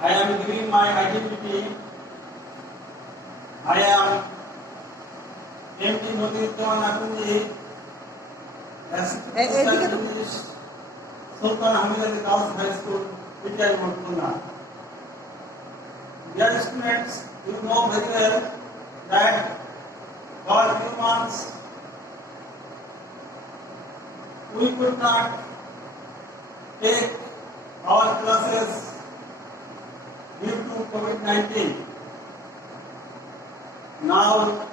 I am giving my identity. I am MT Motitwan Akunji, Assistant English, Sultan Hamid Ali Girls High School, Vital Motuna. Dear students, you know very well that for few months we could not take our classes due to COVID-19. Now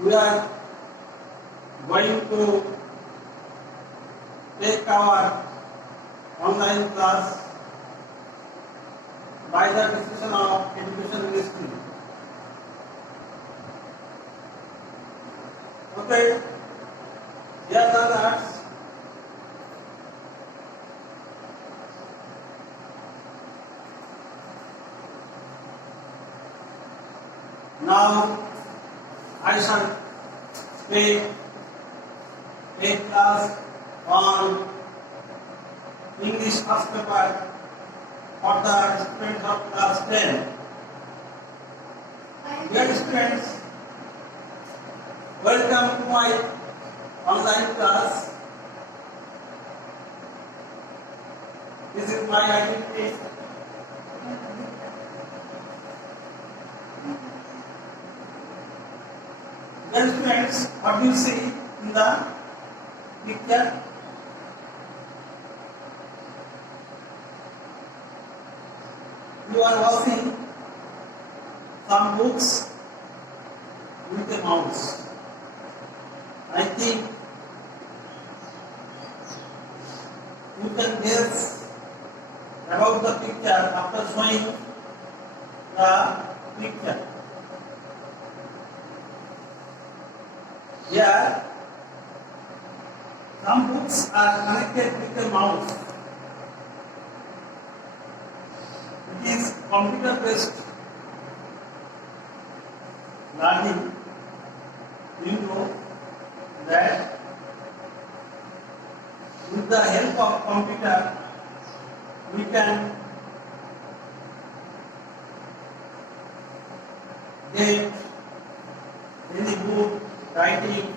we are going to take our online class by the decision of Education Ministry. Okay, dear learners, now I shall take a class on English first paper for the students of class 10. Dear students, welcome to my online class. This is my identity. Dear students, what do you see in the picture? You are watching some books with a mouse. I think you can guess about the picture after showing the picture. Here, some books are connected with a mouse. It is computer-based learning. You know that with the help of computer, we can get any book writing.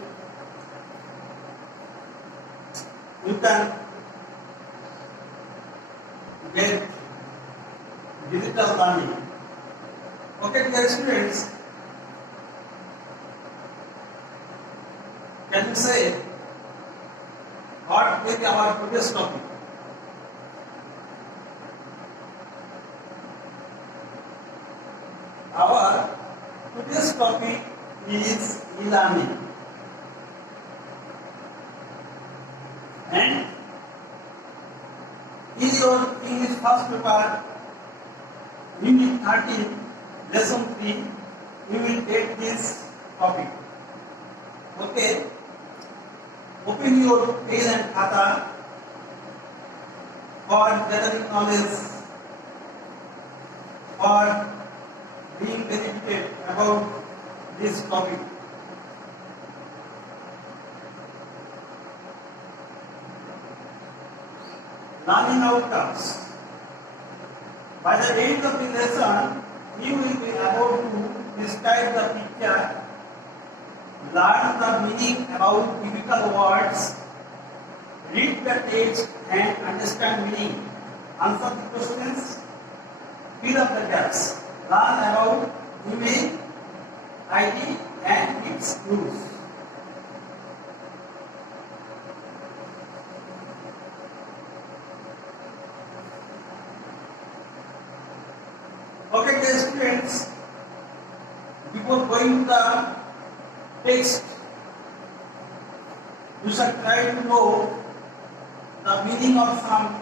You can get digital learning. Okay, dear students, can you say what is our today's topic? Our today's topic is e-learning. And in your English first paper, Unit 13, Lesson 3, you will get this topic. Okay? Open your pen and khata for gathering knowledge or being benefited about this topic. Learning outcomes. By the end of the lesson, you will be able to describe the picture, learn the meaning about difficult words, read the text and understand meaning, answer the questions, fill up the gaps, learn about email ID and its use. Okay, dear students, before going to the text, you should try to know the meaning of some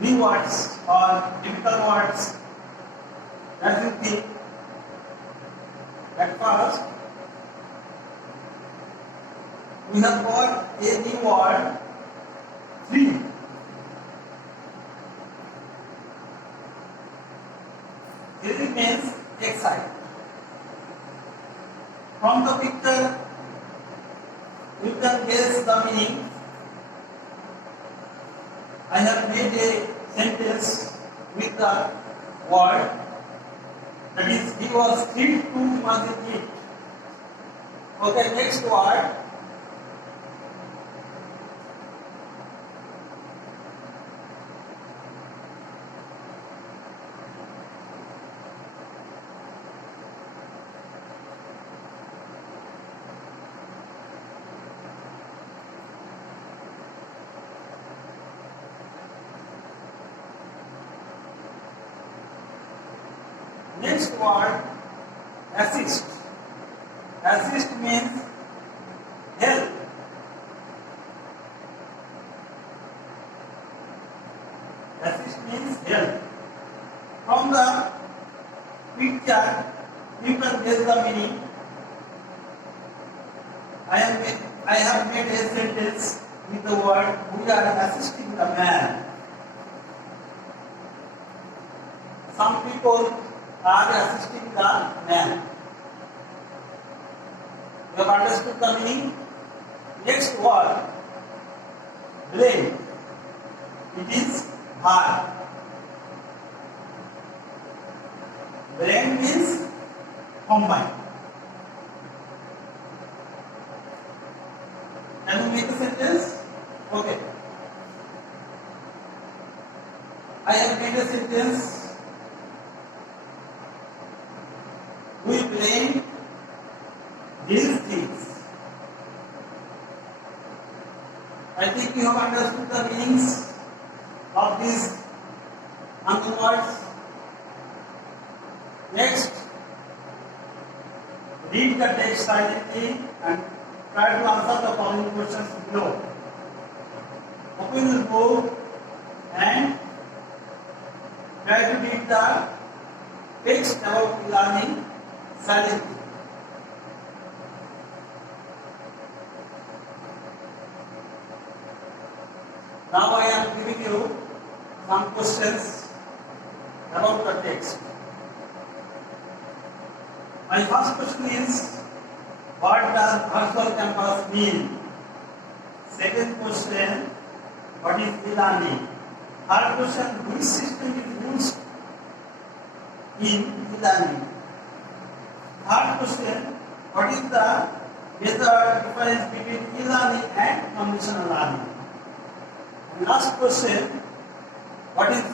new words or difficult words that you think. At first, we have got a new word, three. Three means excite. From the picture, you can guess the meaning. I have made a sentence with the word, that is, he was fit to imagine it. Okay, next word. Next word, assist. Assist means help. Assist means help. From the picture, you can guess the meaning. I have made a sentence with the word, we are assisting the man. Some people are assisting the man. You have understood the meaning? Next word, brain. It is heart. Brain means combine. Can you make a sentence? Okay. I have made a sentence. We blame these things. I think you have understood the meanings of these unknown words. Next, read the text silently and try to answer the following questions below. Open your book and try to read the text about learning silently. Now I am giving you some questions about the text. My first question is, what does virtual campus mean? Second question, what is e-learning? Third question, which system is used in e-learning? Third question, what is the major difference between e-learning and conventional learning? And last question, what is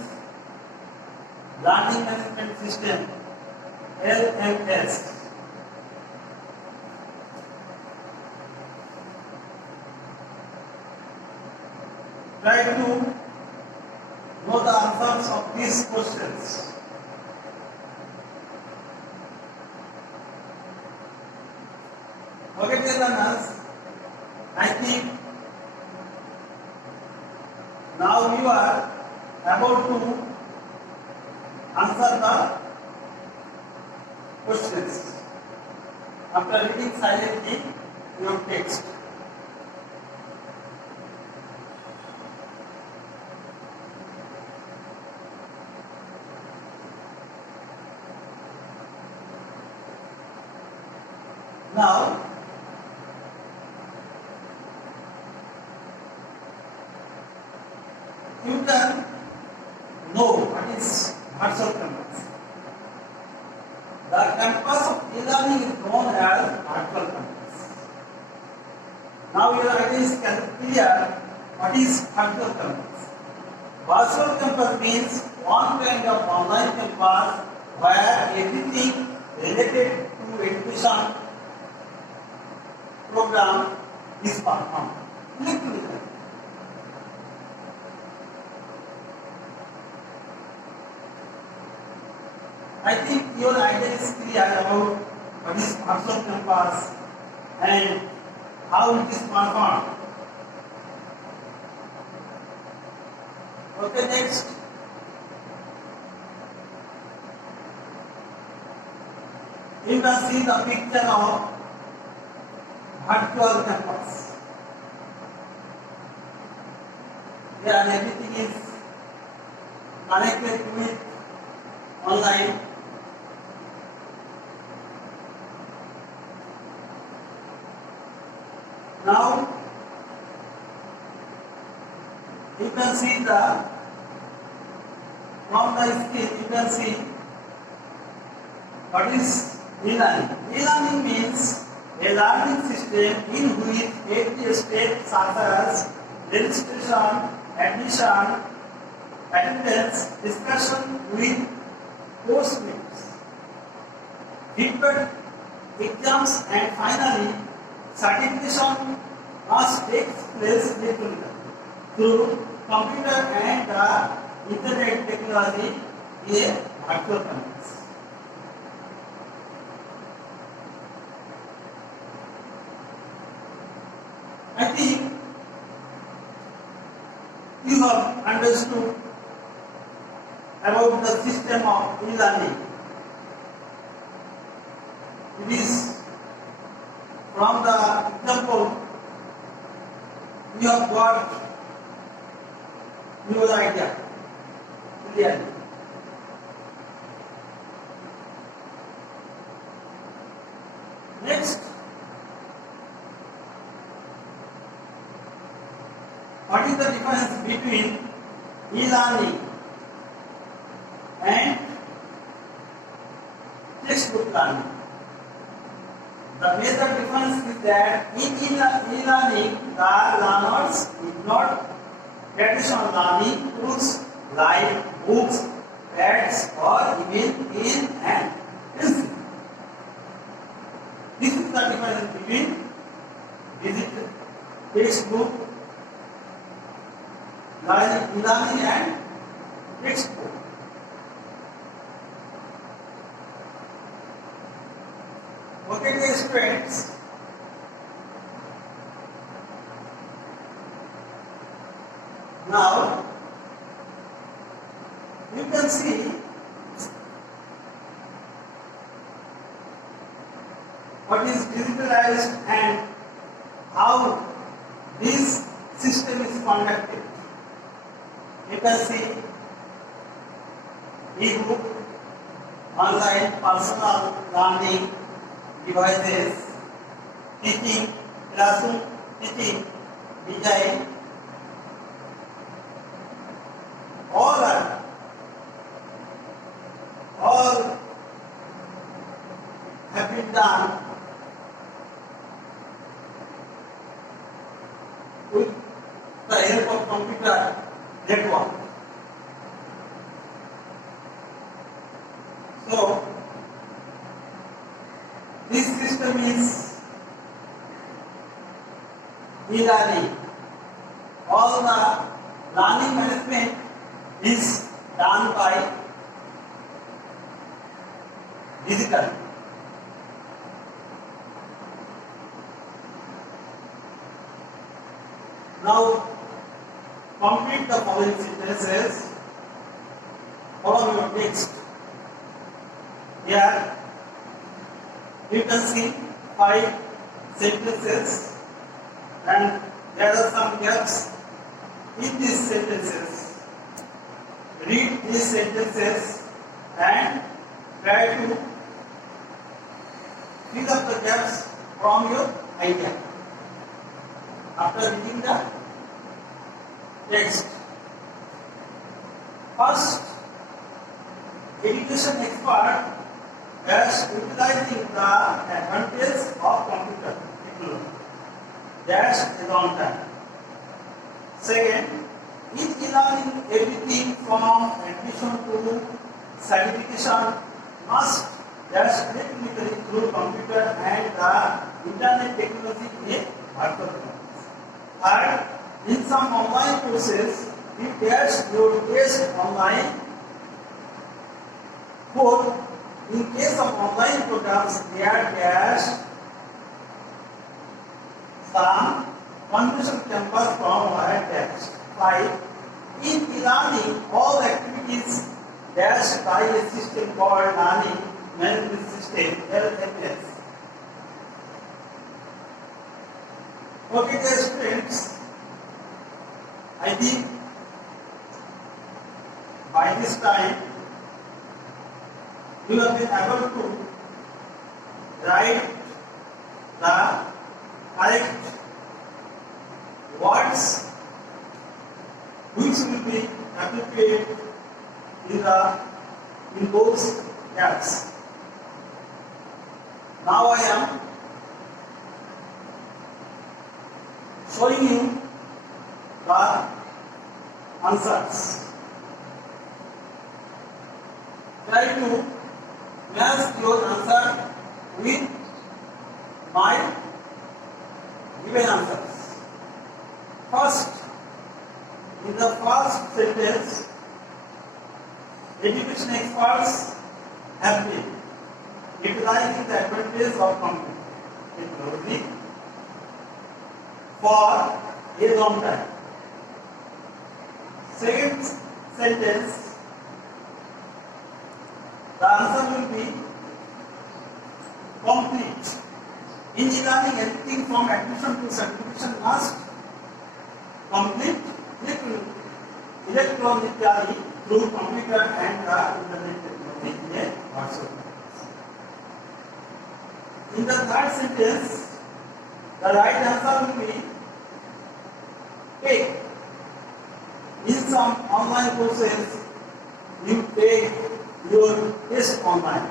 learning management system, LMS? Try to know the answers of these questions. Okay, dear learners, I think now you are about to answer the questions after reading silently your text. Now, you can know what is virtual campus. The campus of e-learning is known as virtual campus. Now your idea is clear what is virtual campus. Virtual campus means one kind of online campus where everything related to education program is performed electronically. I think your idea is clear about what is virtual campus and how it is performed. Okay, next. You can see the picture of virtual campus. Here everything is connected with online. Now you can see the from the screen you can see what is e-learning. E-learning means a learning system in which every step such as registration, admission, attendance, discussion with course mates, feedback, exams and finally certification must take place electronically through computer and the internet technology in a virtual context. I think you have understood about the system of e-learning. It is from the example you have got your idea clearly. Next, what is the difference between e-learning and textbook learning? The major difference is that in e-learning, the learners did not traditional learning tools like books, pads, or even pen and pencil. This is the difference between digital textbook learning and textbook. Okay, dear students, now you can see what is digitalized and how this system is conducted. You can see e-book, online personal learning devices, teaching, classroom teaching, design, all have been done with the help of computer network. So, this system is e-learning. All the learning management is done by digital. Now, complete the following sentences. Follow your text. Here, you can see 5 sentences and there are some gaps in these sentences. Read these sentences and try to fill up the gaps from your idea. After reading the text, first, education expert is utilizing the advantage of computer technology. That's a long time. Second, in e-learning, everything from admission to certification must dash technically through computer and the internet technology in virtual context. Third, in some online courses, you dash your test online. Fourth, in case of online programs, they are dash some conventional campus from wire text. 5. In e-learning, all activities dashed by a system called Learning Management System (LMS). Okay, dear students, I think by this time you have been able to write the correct words which will be appropriate in those apps. Now I am showing you the answers. Try to match your answer with my given answers. First, in the first sentence, education experts have been utilizing the advantage of computer technology for a long time. Second sentence, the answer will be complete. In e-learning, anything from admission to certification must complete electronically through computer and the internet technology in a WhatsApp. In the third sentence, the right answer will be take. In some online courses, you take your test online.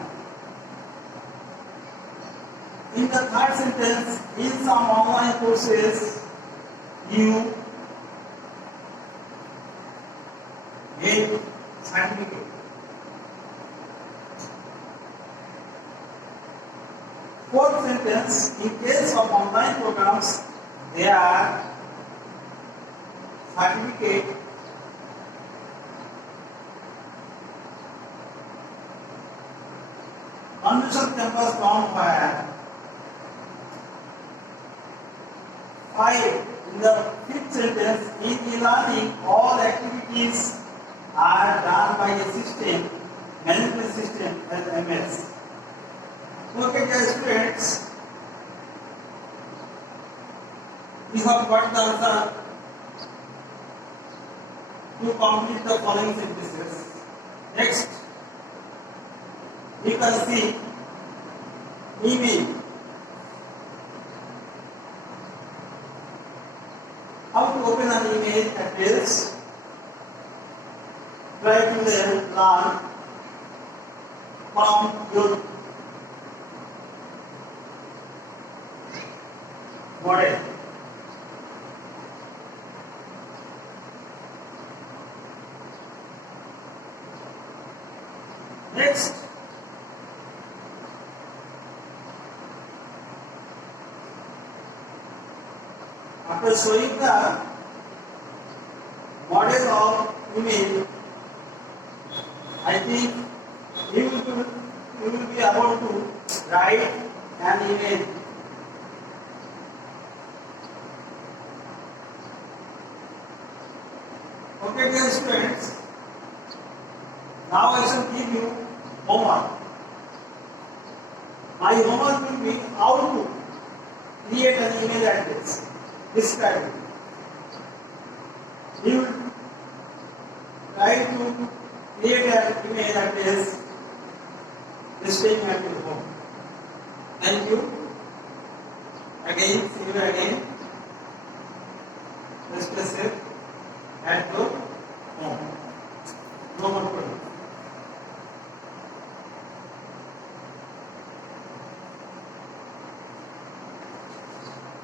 In the third sentence, in some online courses, you get certificate. Fourth sentence, in case of online programs, they are certificate convention campus from where 5. In the fifth sentence, in e-learning, all activities are done by a system, management system as MS. Okay, dear students, you have got the answer to complete the following sentences. Next, you can see email. How to open an email address. Try to learn from your model. Next, after showing the model of email, I think you will be able to write an email. Okay, dear students, now I shall give you homework. My homework will be how to create an email address. Describe it. You will try to create an email address staying at your home. Thank you. Again, see you again. Stay safe and